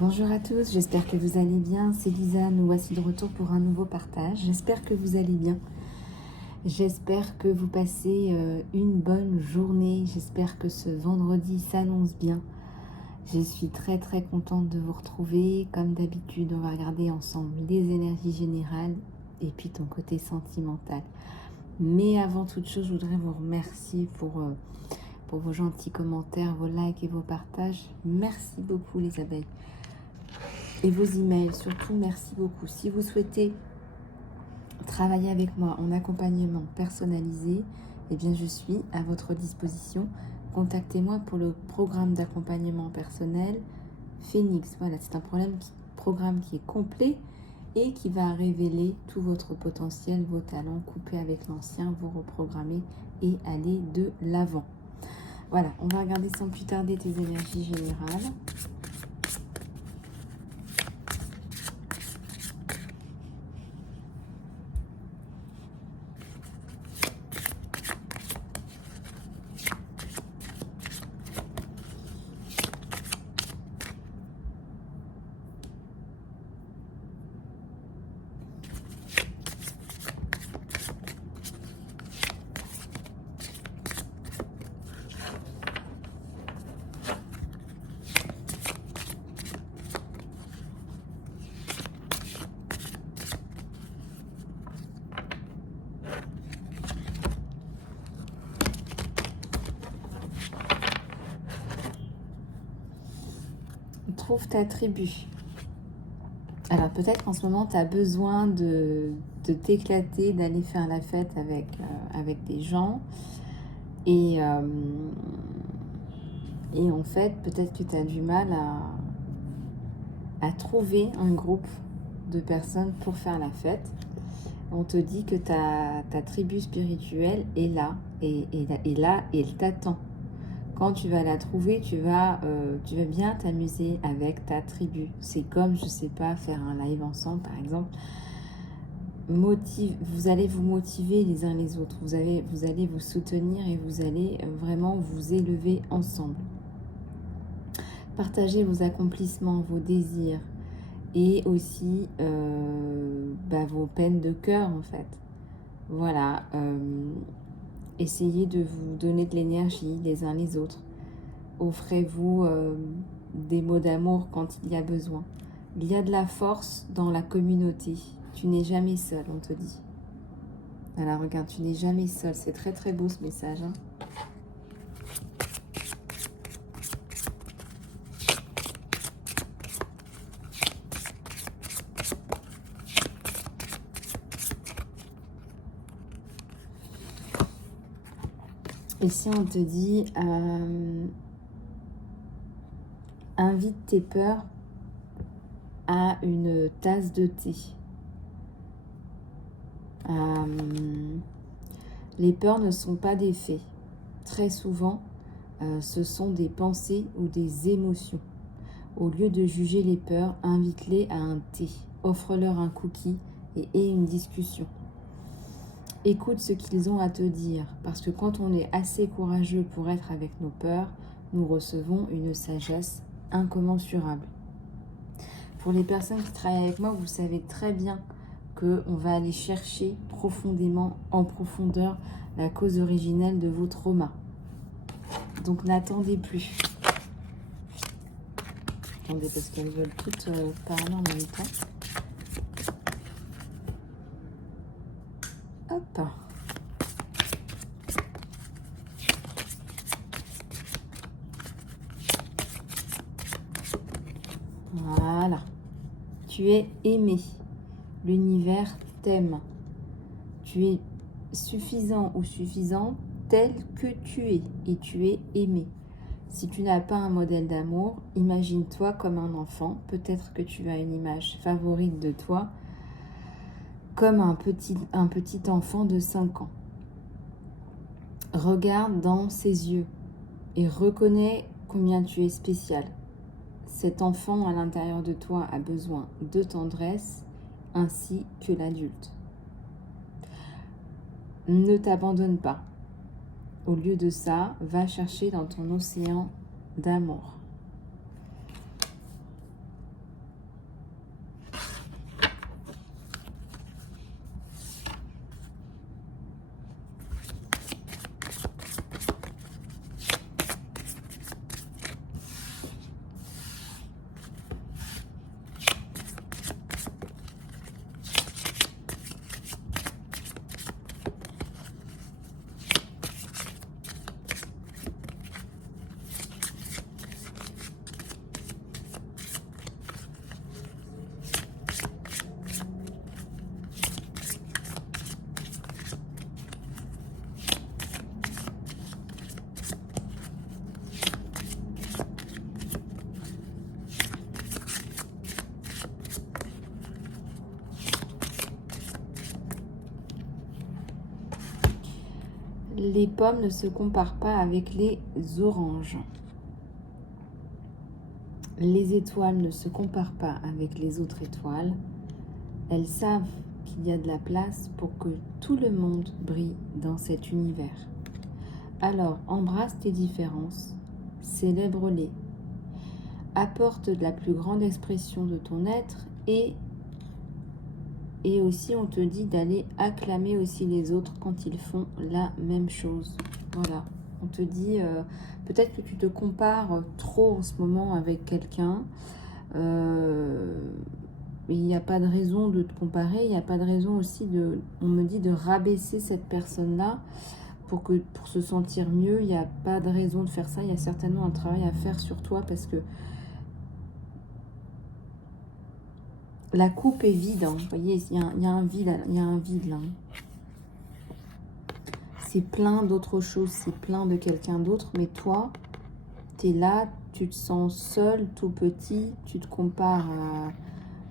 Bonjour à tous, j'espère que vous allez bien. C'est Lisa, nous voici de retour pour un nouveau partage. J'espère que vous allez bien. J'espère que vous passez une bonne journée. J'espère que ce vendredi s'annonce bien. Je suis très contente de vous retrouver. Comme d'habitude, on va regarder ensemble les énergies générales et puis ton côté sentimental. Mais avant toute chose, je voudrais vous remercier pour vos gentils commentaires, vos likes et vos partages. Merci beaucoup les abeilles. Et vos emails, surtout, merci beaucoup. Si vous souhaitez travailler avec moi en accompagnement personnalisé, eh bien, je suis à votre disposition. Contactez-moi pour le programme d'accompagnement personnel Phoenix. Voilà, c'est un programme qui est complet et qui va révéler tout votre potentiel, vos talents, couper avec l'ancien, vous reprogrammer et aller de l'avant. Voilà, on va regarder sans plus tarder tes énergies générales. Trouve ta tribu. Alors peut-être qu'en ce moment tu as besoin de t'éclater, d'aller faire la fête avec des gens et en fait peut-être que tu as du mal à trouver un groupe de personnes pour faire la fête. On te dit que ta tribu spirituelle est là et là et elle t'attend. Quand tu vas la trouver, tu vas bien t'amuser avec ta tribu. C'est comme, je sais pas, faire un live ensemble, par exemple. Vous allez vous motiver les uns les autres. Vous allez vous soutenir et vous allez vraiment vous élever ensemble. Partagez vos accomplissements, vos désirs et aussi vos peines de cœur, en fait. Voilà. Essayez de vous donner de l'énergie les uns les autres. Offrez-vous des mots d'amour quand il y a besoin. Il y a de la force dans la communauté. Tu n'es jamais seul, on te dit. Alors regarde, tu n'es jamais seul. C'est très beau ce message. Hein. Et si on te dit invite tes peurs à une tasse de thé. Les peurs ne sont pas des faits. Très souvent, ce sont des pensées ou des émotions. Au lieu de juger les peurs, invite-les à un thé. Offre-leur un cookie et aie une discussion. Écoute ce qu'ils ont à te dire, parce que quand on est assez courageux pour être avec nos peurs, nous recevons une sagesse incommensurable. Pour les personnes qui travaillent avec moi, vous savez très bien qu'on va aller chercher profondément, en profondeur, la cause originelle de vos traumas. Donc n'attendez plus. Attendez, parce qu'elles veulent toutes parler en même temps. Hop. Voilà. Tu es aimé. L'univers t'aime. Tu es suffisant ou suffisante tel que tu es et tu es aimé. Si tu n'as pas un modèle d'amour, imagine-toi comme un enfant. Peut-être que tu as une image favorite de toi comme un petit enfant de 5 ans. Regarde dans ses yeux et reconnais combien tu es spécial. Cet enfant à l'intérieur de toi a besoin de tendresse ainsi que l'adulte. Ne t'abandonne pas. Au lieu de ça, va chercher dans ton océan d'amour. Les pommes ne se comparent pas avec les oranges. Les étoiles ne se comparent pas avec les autres étoiles. Elles savent qu'il y a de la place pour que tout le monde brille dans cet univers. Alors, embrasse tes différences, célèbre-les, apporte de la plus grande expression de ton être et aussi on te dit d'aller acclamer aussi les autres quand ils font la même chose. Voilà, on te dit peut-être que tu te compares trop en ce moment avec quelqu'un. Il n'y a pas de raison de te comparer, il n'y a pas de raison aussi on me dit de rabaisser cette personne-là pour se sentir mieux. Il n'y a pas de raison de faire ça, il y a certainement un travail à faire sur toi parce que la coupe est vide, hein. Vous voyez, il y a un vide là. C'est plein d'autres choses, c'est plein de quelqu'un d'autre, mais toi, tu es là, tu te sens seul, tout petit, tu te compares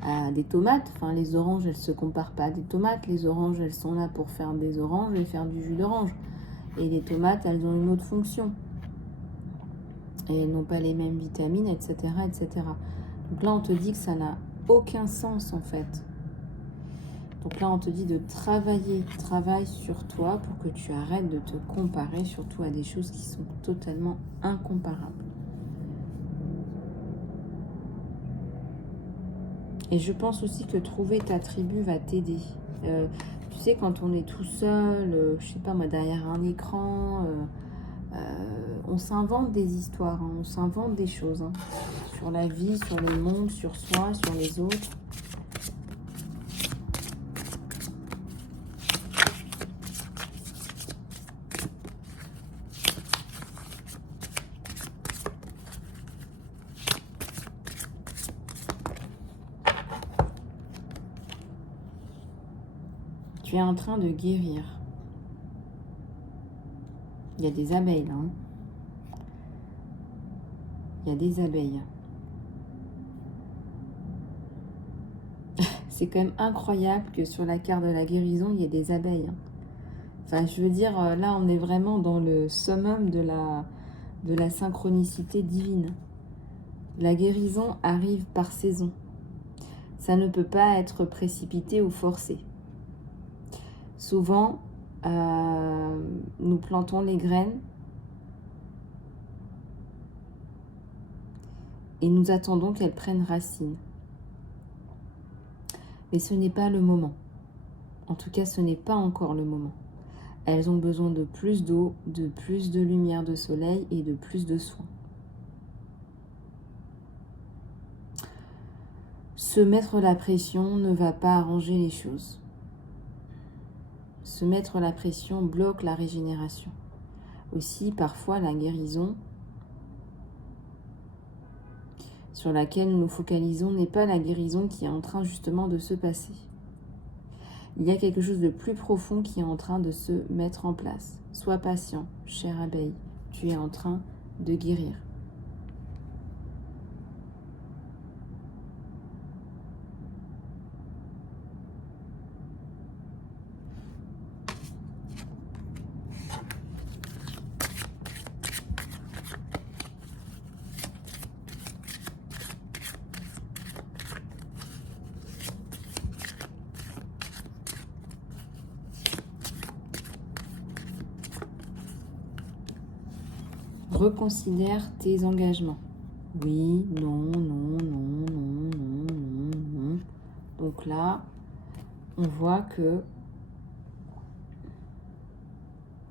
à des tomates. Enfin, les oranges, elles ne se comparent pas à des tomates. Les oranges, elles sont là pour faire des oranges et faire du jus d'orange. Et les tomates, elles ont une autre fonction. Et elles n'ont pas les mêmes vitamines, etc., etc. Donc là, on te dit que ça n'a aucun sens, en fait. Donc là, on te dit de travaille sur toi pour que tu arrêtes de te comparer, surtout à des choses qui sont totalement incomparables. Et je pense aussi que trouver ta tribu va t'aider. Tu sais, quand on est tout seul, je sais pas moi, derrière un écran, on s'invente des histoires, hein, on s'invente des choses, hein, sur la vie, sur le monde, sur soi, sur les autres. Tu es en train de guérir. Il y a des abeilles là. Hein. Il y a des abeilles. C'est quand même incroyable que sur la carte de la guérison, il y ait des abeilles. Hein. Enfin, je veux dire, là, on est vraiment dans le summum de la synchronicité divine. La guérison arrive par saison. Ça ne peut pas être précipité ou forcé. Souvent, nous plantons les graines et nous attendons qu'elles prennent racine. Mais ce n'est pas le moment. En tout cas, ce n'est pas encore le moment. Elles ont besoin de plus d'eau, de plus de lumière de soleil et de plus de soins. Se mettre la pression ne va pas arranger les choses. Se mettre la pression bloque la régénération. Aussi, parfois, la guérison sur laquelle nous nous focalisons n'est pas la guérison qui est en train justement de se passer. Il y a quelque chose de plus profond qui est en train de se mettre en place. Sois patient, chère abeille, tu es en train de guérir. Reconsidère tes engagements. Oui, non, non, non, non, non, non, non. Donc là, on voit que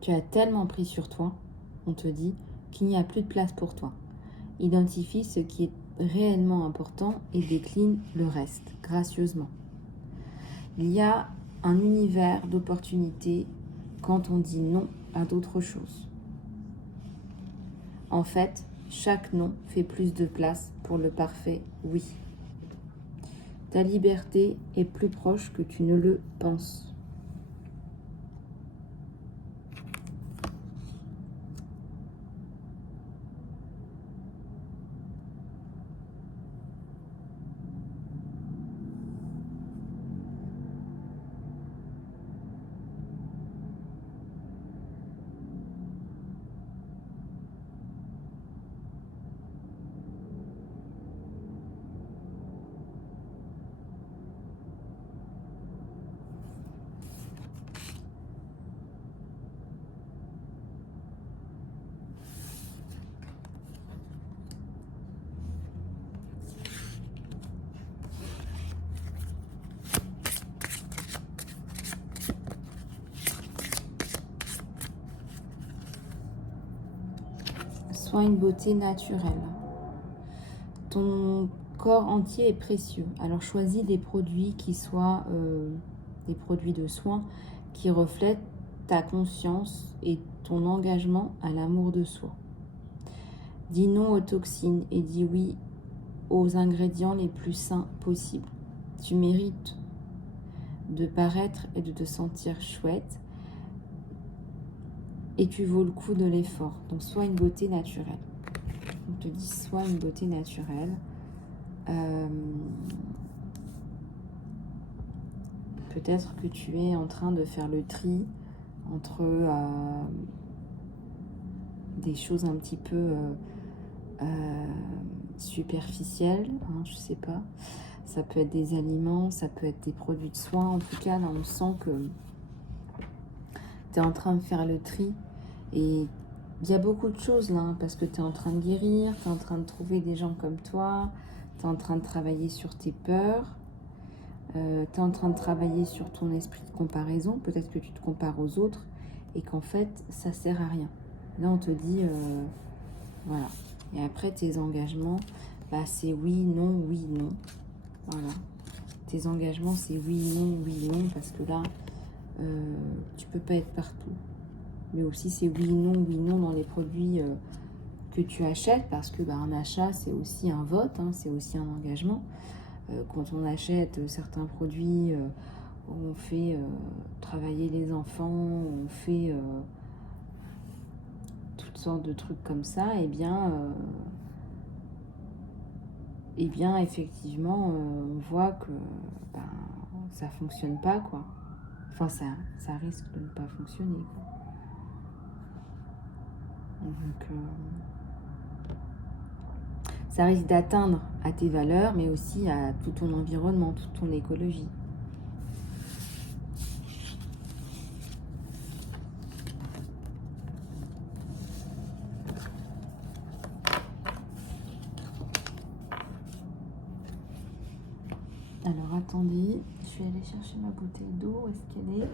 tu as tellement pris sur toi, on te dit qu'il n'y a plus de place pour toi. Identifie ce qui est réellement important et décline le reste, gracieusement. Il y a un univers d'opportunités quand on dit non à d'autres choses. En fait, chaque non fait plus de place pour le parfait oui. Ta liberté est plus proche que tu ne le penses. Sois une beauté naturelle. Ton corps entier est précieux. Alors choisis des produits qui soient des produits de soins qui reflètent ta conscience et ton engagement à l'amour de soi. Dis non aux toxines et dis oui aux ingrédients les plus sains possibles. Tu mérites de paraître et de te sentir chouette et tu vaux le coup de l'effort. Donc sois une beauté naturelle. On te dit sois une beauté naturelle. Peut-être que tu es en train de faire le tri entre des choses un petit peu superficielles, hein, je sais pas. Ça peut être des aliments, ça peut être des produits de soins. En tout cas, là, on sent que tu es en train de faire le tri. Et il y a beaucoup de choses là, hein, parce que tu es en train de guérir, tu es en train de trouver des gens comme toi, tu es en train de travailler sur tes peurs, tu es en train de travailler sur ton esprit de comparaison. Peut-être que tu te compares aux autres et qu'en fait, ça sert à rien. Là, on te dit, voilà. Et après, tes engagements, bah, c'est oui, non, oui, non. Voilà. Tes engagements, c'est oui, non, parce que là, tu peux pas être partout. Mais aussi, c'est oui, non dans les produits que tu achètes, parce que bah, un achat, c'est aussi un vote, hein, c'est aussi un engagement. Quand on achète certains produits, on fait travailler les enfants, on fait toutes sortes de trucs comme ça, et bien effectivement, on voit que ben, ça fonctionne pas, quoi. Enfin, ça risque de ne pas fonctionner, quoi. Donc, ça risque d'atteindre à tes valeurs, mais aussi à tout ton environnement, toute ton écologie. Alors, attendez, je vais aller chercher ma bouteille d'eau. Où est-ce qu'elle est ?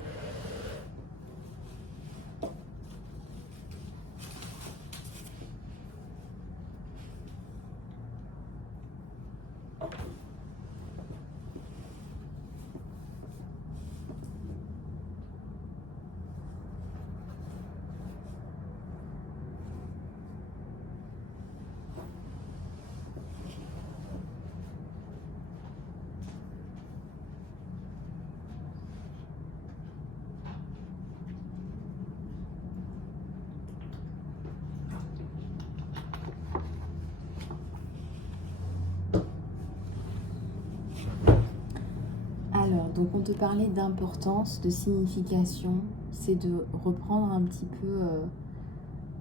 Alors, donc on te parlait d'importance, de signification, c'est de reprendre un petit peu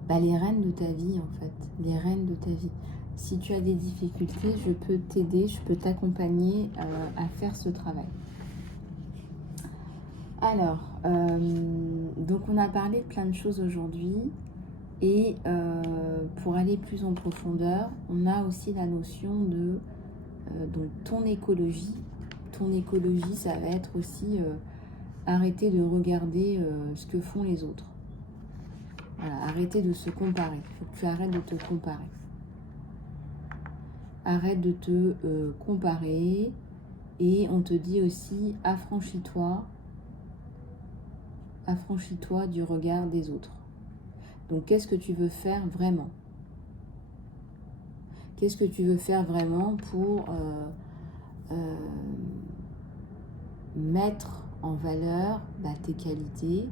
les rênes de ta vie en fait, les rênes de ta vie. Si tu as des difficultés, je peux t'aider, je peux t'accompagner à faire ce travail. Alors, donc on a parlé de plein de choses aujourd'hui et pour aller plus en profondeur, on a aussi la notion de donc ton écologie. Ton écologie, ça va être aussi arrêter de regarder ce que font les autres. Voilà, arrêter de se comparer. Il faut que tu arrêtes de te comparer. Arrête de te comparer. Et on te dit aussi, affranchis-toi du regard des autres. Donc, qu'est-ce que tu veux faire vraiment ? Qu'est-ce que tu veux faire vraiment pour mettre en valeur tes qualités,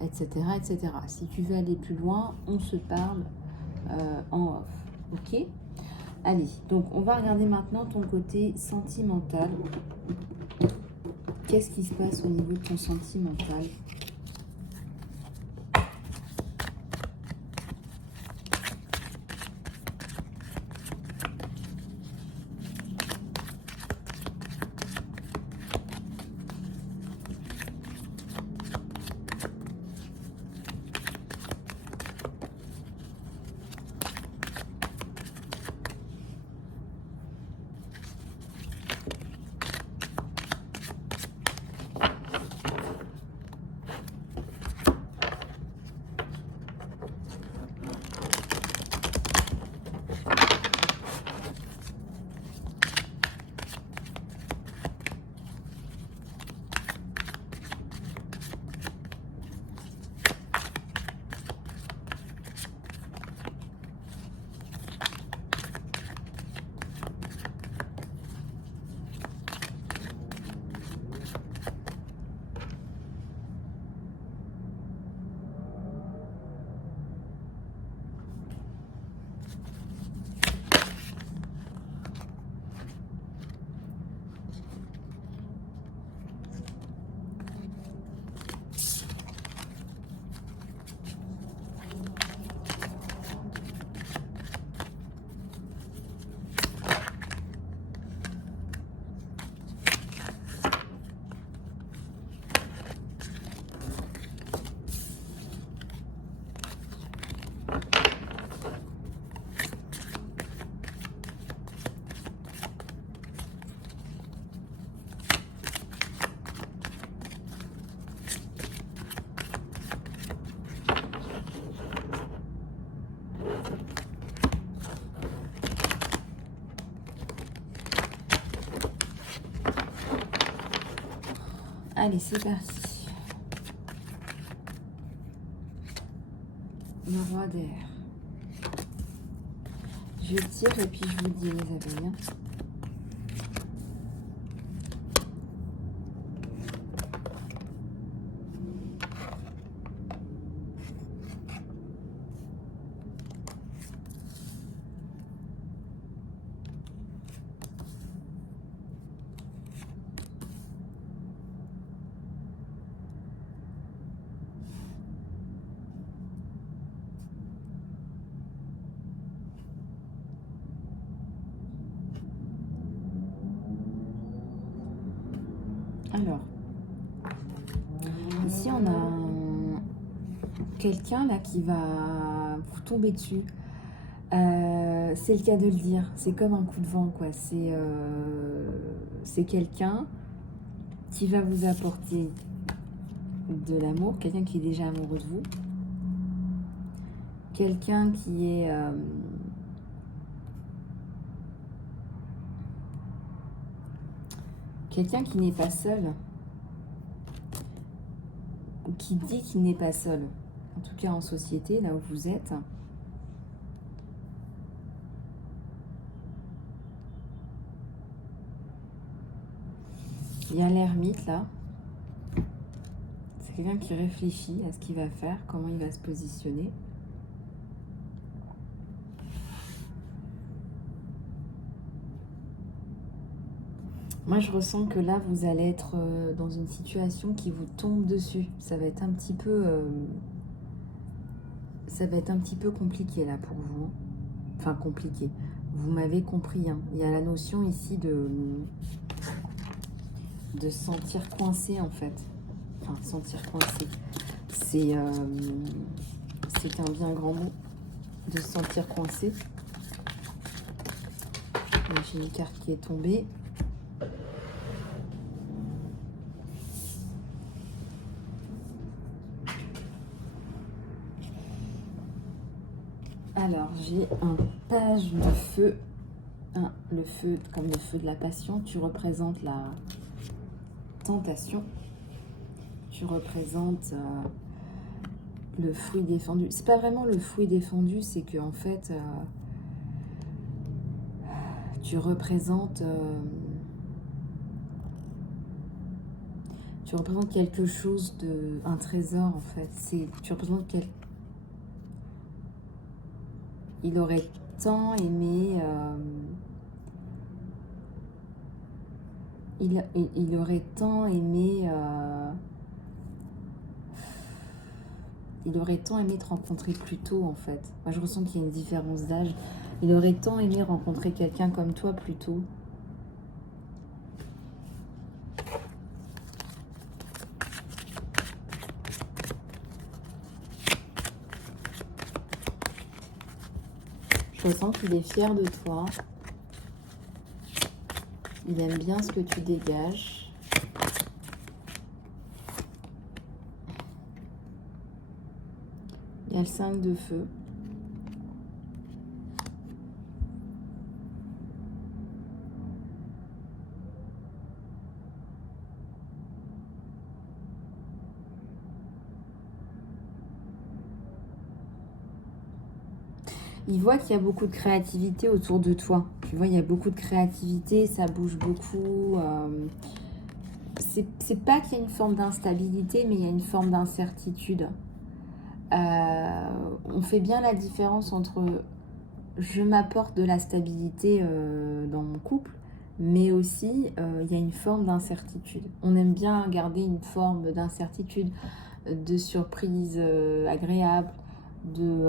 etc., etc. Si tu veux aller plus loin, on se parle en off. Ok ? Allez, donc on va regarder maintenant ton côté sentimental. Qu'est-ce qui se passe au niveau de ton sentimental ? Allez, c'est parti. Le roi d'air. Je tire et puis je vous dis, les amis. Alors, ici on a quelqu'un là qui va vous tomber dessus. C'est le cas de le dire, c'est comme un coup de vent quoi. C'est quelqu'un qui va vous apporter de l'amour, quelqu'un qui est déjà amoureux de vous, quelqu'un qui est quelqu'un qui n'est pas seul, ou qui dit qu'il n'est pas seul, en tout cas en société, là où vous êtes. Il y a l'ermite là. C'est quelqu'un qui réfléchit à ce qu'il va faire, comment il va se positionner. Moi, je ressens que là, vous allez être dans une situation qui vous tombe dessus. Ça va être un petit peu, compliqué là pour vous. Enfin, compliqué. Vous m'avez compris. Hein. Il y a la notion ici de se sentir coincé en fait. Enfin, sentir coincé. C'est un bien grand mot. De se sentir coincé. J'ai une carte qui est tombée. Alors, j'ai un page de feu. Le feu, comme le feu de la passion. Tu représentes la tentation. Tu représentes le fruit défendu. C'est pas vraiment le fruit défendu, c'est que en fait, tu représentes quelque chose de, un trésor en fait. Tu représentes il aurait tant aimé. Il aurait tant aimé. Il aurait tant aimé te rencontrer plus tôt en fait. Moi je ressens qu'il y a une différence d'âge. Il aurait tant aimé rencontrer quelqu'un comme toi plus tôt. Je ressens qu'il est fier de toi. Il aime bien ce que tu dégages. Il y a le 5 de feu. Il voit qu'il y a beaucoup de créativité autour de toi. Tu vois, il y a beaucoup de créativité, ça bouge beaucoup. C'est pas qu'il y a une forme d'instabilité, mais il y a une forme d'incertitude. On fait bien la différence entre je m'apporte de la stabilité dans mon couple, mais aussi il y a une forme d'incertitude. On aime bien garder une forme d'incertitude, de surprise agréable, de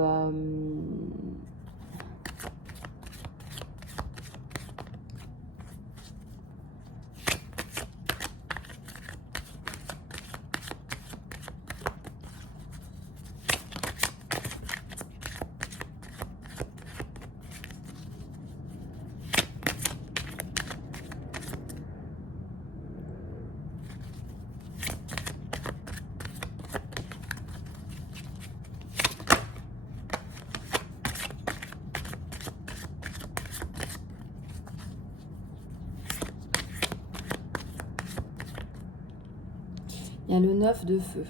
Il y a le 9 de feu.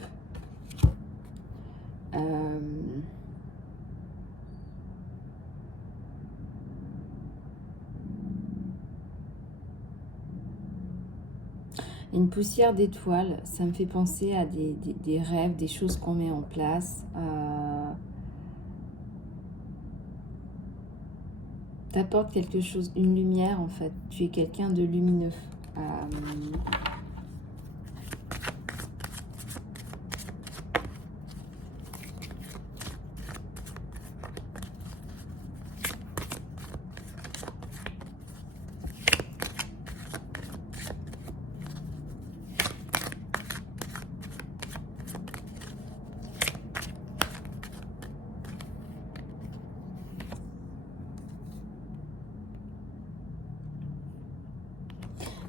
Une poussière d'étoiles, ça me fait penser à des rêves, des choses qu'on met en place. T'apportes quelque chose, une lumière en fait. Tu es quelqu'un de lumineux.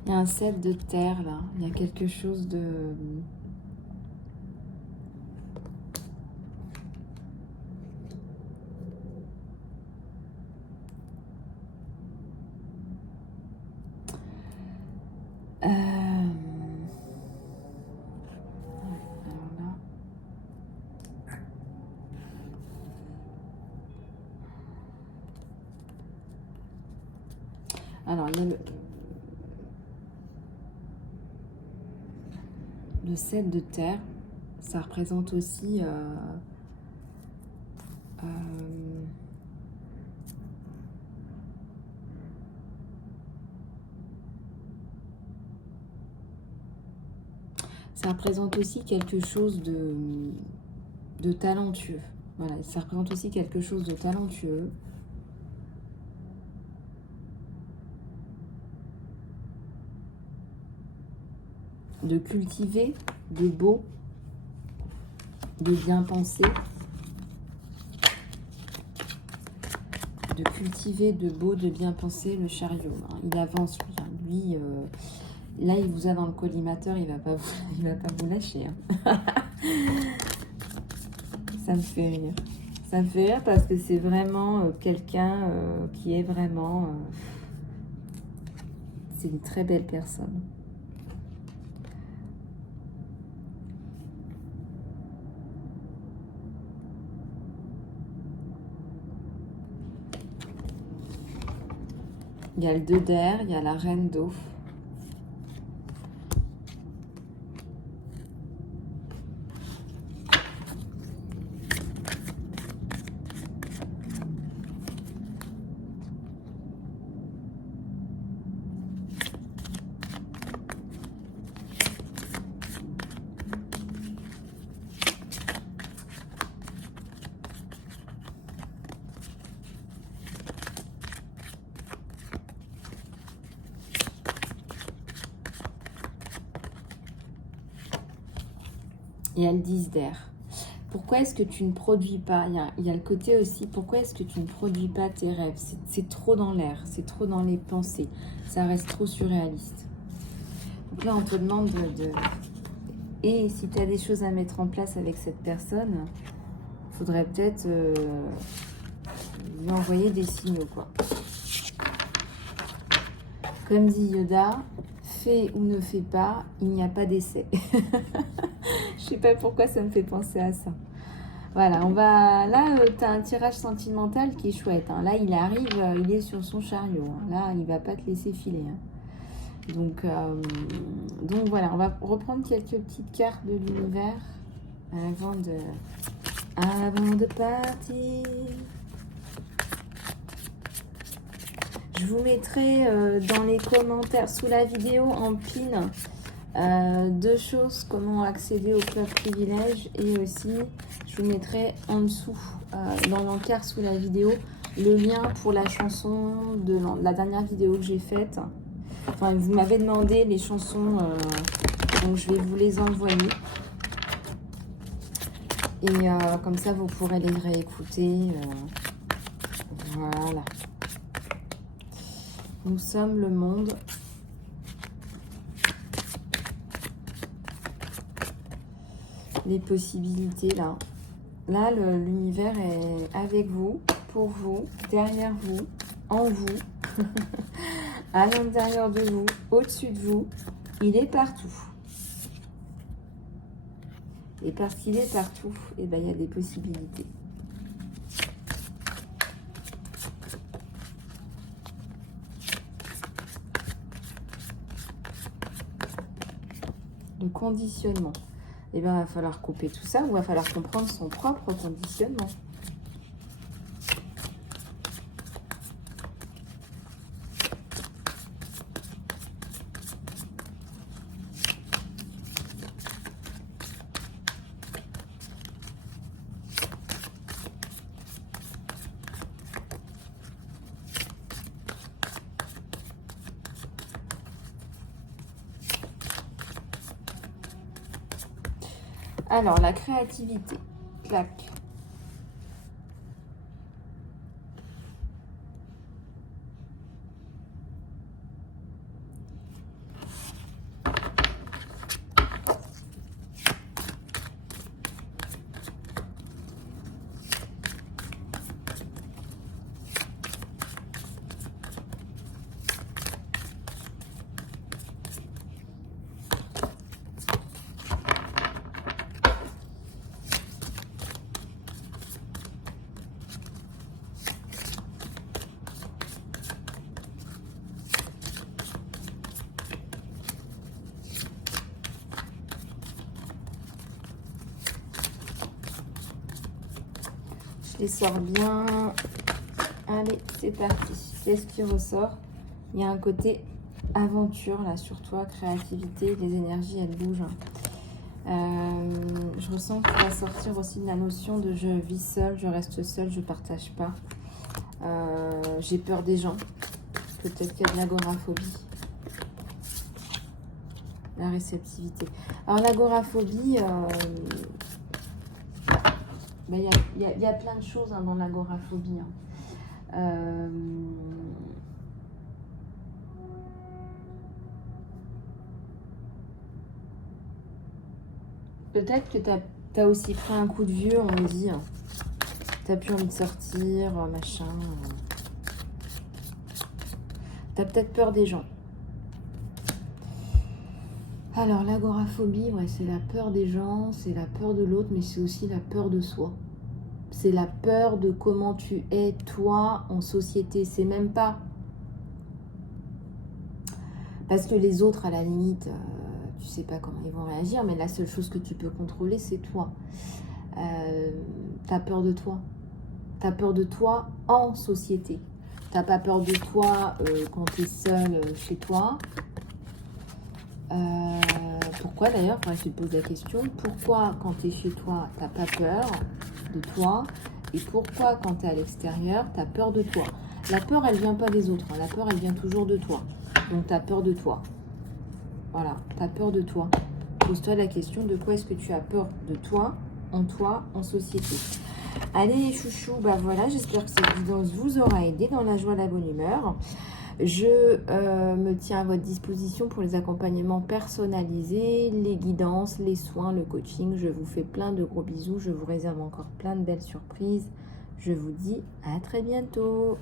Il y a un 7 de terre là. Il y a quelque chose de... Alors, il y a le 7 de terre. Ça représente aussi... ça représente aussi quelque chose de talentueux. Voilà, ça représente aussi quelque chose de talentueux. De cultiver, de beau, de bien penser. De cultiver, de beau, de bien penser, le chariot. Il avance, lui. Là, il vous a dans le collimateur, il va pas vous lâcher. Hein. Ça me fait rire. Ça me fait rire parce que c'est vraiment quelqu'un qui est vraiment... c'est une très belle personne. Il y a le 2 d'air, il y a la reine d'eau. Il y a le 10 d'air. Pourquoi est-ce que tu ne produis pas, il y a le côté aussi, pourquoi est-ce que tu ne produis pas tes rêves? C'est trop dans l'air, c'est trop dans les pensées. Ça reste trop surréaliste. Donc là, on te demande de... Et si tu as des choses à mettre en place avec cette personne, il faudrait peut-être lui envoyer des signaux, quoi. Comme dit Yoda, fais ou ne fais pas, il n'y a pas d'essai. Je sais pas pourquoi ça me fait penser à ça. Voilà, on va... Là, tu as un tirage sentimental qui est chouette. Hein. Là, il arrive, il est sur son chariot. Hein. Là, il va pas te laisser filer. Hein. Donc voilà, on va reprendre quelques petites cartes de l'univers avant de partir. Je vous mettrai dans les commentaires sous la vidéo en pin 2 choses, comment accéder au club privilège, et aussi je vous mettrai en dessous dans l'encart sous la vidéo le lien pour la chanson de la dernière vidéo que j'ai faite. Enfin, vous m'avez demandé les chansons, donc je vais vous les envoyer. Et comme ça, vous pourrez les réécouter. Voilà. Nous sommes le monde. Les possibilités, là. Là, l'univers est avec vous, pour vous, derrière vous, en vous, à l'intérieur de vous, au-dessus de vous. Il est partout. Et parce qu'il est partout, et ben, il y a des possibilités. Le conditionnement. Et bien, il va falloir couper tout ça, ou il va falloir comprendre son propre conditionnement. Alors, la créativité. Clac. Je les sors bien. Allez, c'est parti. Qu'est-ce qui ressort? Il y a un côté aventure là sur toi, créativité, les énergies elles bougent. Je ressens qu'il va sortir aussi de la notion de je vis seul, je reste seul, je partage pas. J'ai peur des gens. Peut-être qu'il y a de l'agoraphobie. La réceptivité. Alors l'agoraphobie, il y a plein de choses dans l'agoraphobie. Peut-être que tu as aussi pris un coup de vieux, on me dit. Tu n'as plus envie de sortir, machin. Tu as peut-être peur des gens. Alors, l'agoraphobie, ouais, c'est la peur des gens, c'est la peur de l'autre, mais c'est aussi la peur de soi. C'est la peur de comment tu es, toi, en société. C'est même pas... Parce que les autres, à la limite, tu sais pas comment ils vont réagir, mais la seule chose que tu peux contrôler, c'est toi. T'as peur de toi. T'as peur de toi en société. T'as pas peur de toi quand tu es seul chez toi. Pourquoi d'ailleurs, faudrait que tu te poses la question, pourquoi quand tu es chez toi, t'as pas peur de toi, et pourquoi quand tu es à l'extérieur, tu as peur de toi? La peur, elle vient pas des autres, hein. La peur, elle vient toujours de toi. Donc, tu as peur de toi. Voilà, tu as peur de toi. Pose-toi la question de quoi est-ce que tu as peur de toi, en société. Allez les chouchous, bah voilà, j'espère que cette vidéo vous aura aidé dans la joie, la bonne humeur. Je me tiens à votre disposition pour les accompagnements personnalisés, les guidances, les soins, le coaching. Je vous fais plein de gros bisous. Je vous réserve encore plein de belles surprises. Je vous dis à très bientôt.